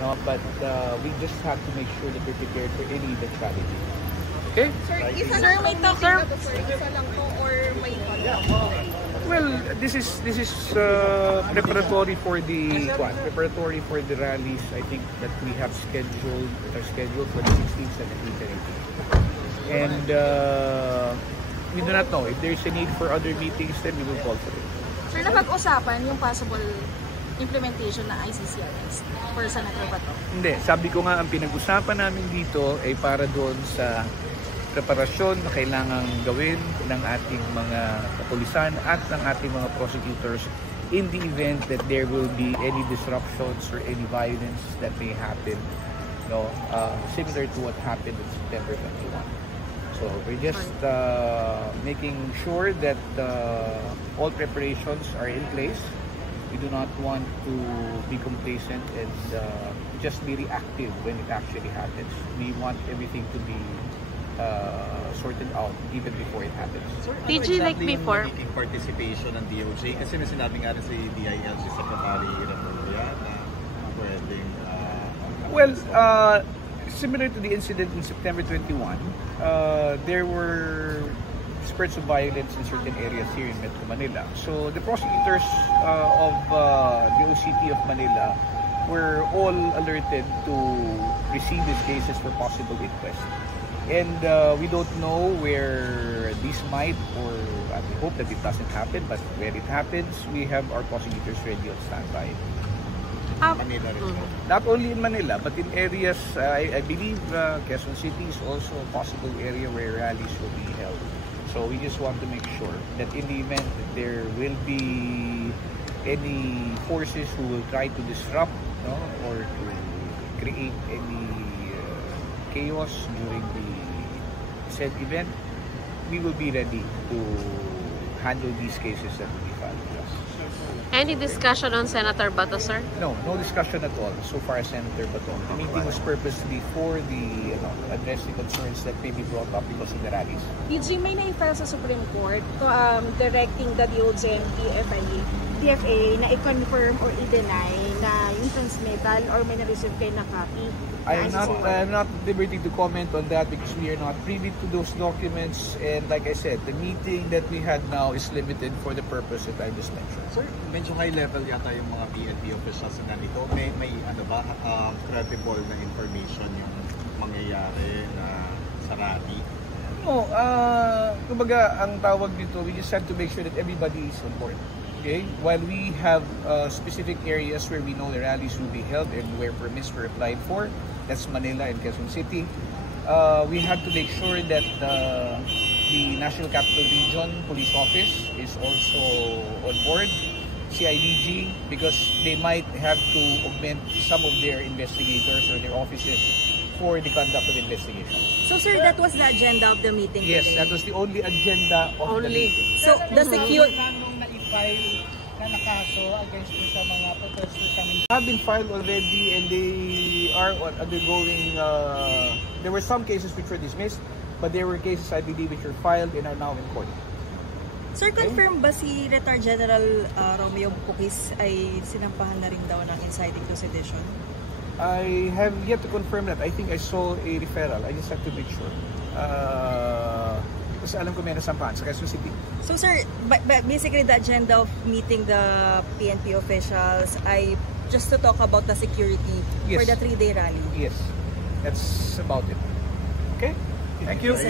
No, but we just have to make sure that we're prepared for any eventuality. Okay? Sir, isa lang po, sir. Isa lang po or may Well, this is preparatory for the rallies. I think that we have scheduled for the 16th, 17th, and 18th. And we do not know if there's a need for other meetings, then we will call for it. Sir, napag-usapan yung possible implementation ng ICCRS for Senator Bato? Hindi. Sabi ko nga, ang pinag-usapan namin dito ay para doon sa preparasyon na kailangang gawin ng ating mga kapulisan at ng ating mga prosecutors in the event that there will be any disruptions or any violence that may happen, similar to what happened in September 21. So we're just making sure that all preparations are in place. We do not want to be complacent and just be reactive when it actually happens. We want everything to be sorted out even before it happens. Sir, PG, like before, magiging participation ng DOJ? Kasi may sinabi nga rin si DILG sa Secretary Remulla na pwedeng... Well, similar to the incident in September 21, there were spurts of violence in certain areas here in Metro Manila. So the prosecutors of the OCT of Manila were all alerted to receive these cases for possible inquest. And we don't know where this might, or we hope that it doesn't happen, but where it happens, we have our prosecutors ready on standby. Manila rin. Not only in Manila, but in areas, I believe Quezon City is also a possible area where rallies will be held. So we just want to make sure that in the event that there will be any forces who will try to disrupt or to create any chaos during the said event, we will be ready to handle these cases that will be filed with us. any discussion on Senator Bato, sir? No discussion at all so far as Senator Bato. The meeting was purposely for the address the concerns that may be brought up because of the rallies. PG, may na-file sa Supreme Court directing the DOJ and DFA na i-confirm or i-deny na yung transmittal or may na-receive kayo na copy. I'm not at liberty to comment on that because we are not privy to those documents, and like I said, the meeting that we had now is limited for the purpose that I just mentioned. Sir, medyo high level yata yung mga PNP officials na nito. May credible na information yung mangyayari na sa rally? No, kumbaga ang tawag dito, we just have to make sure that everybody is on board. Okay? While we have specific areas where we know the rallies will be held and where permits were applied for, that's Manila and Quezon City, we have to make sure that the National Capital Region Police Office is also on board, CIDG, because they might have to augment some of their investigators or their offices for the conduct of investigation. So sir, that was the agenda of the meeting Yes, today? that was the only agenda of the meeting. So the security... file na nakaso against sa mga protesters coming. Have been filed already and they are undergoing, there were some cases which were dismissed, but there were cases I believe which were filed and are now in court. Sir, confirm ba si Retired General Romeo Pukis ay sinampahan na rin daw ng inciting to sedition? I have yet to confirm that. I think I saw a referral. I just have to make sure. Kasi alam ko may nasampahan sa Quezon City. So sir, basically the agenda of meeting the PNP officials ay just to talk about the security for the 3-day rally? Yes, that's about it. Okay, thank you.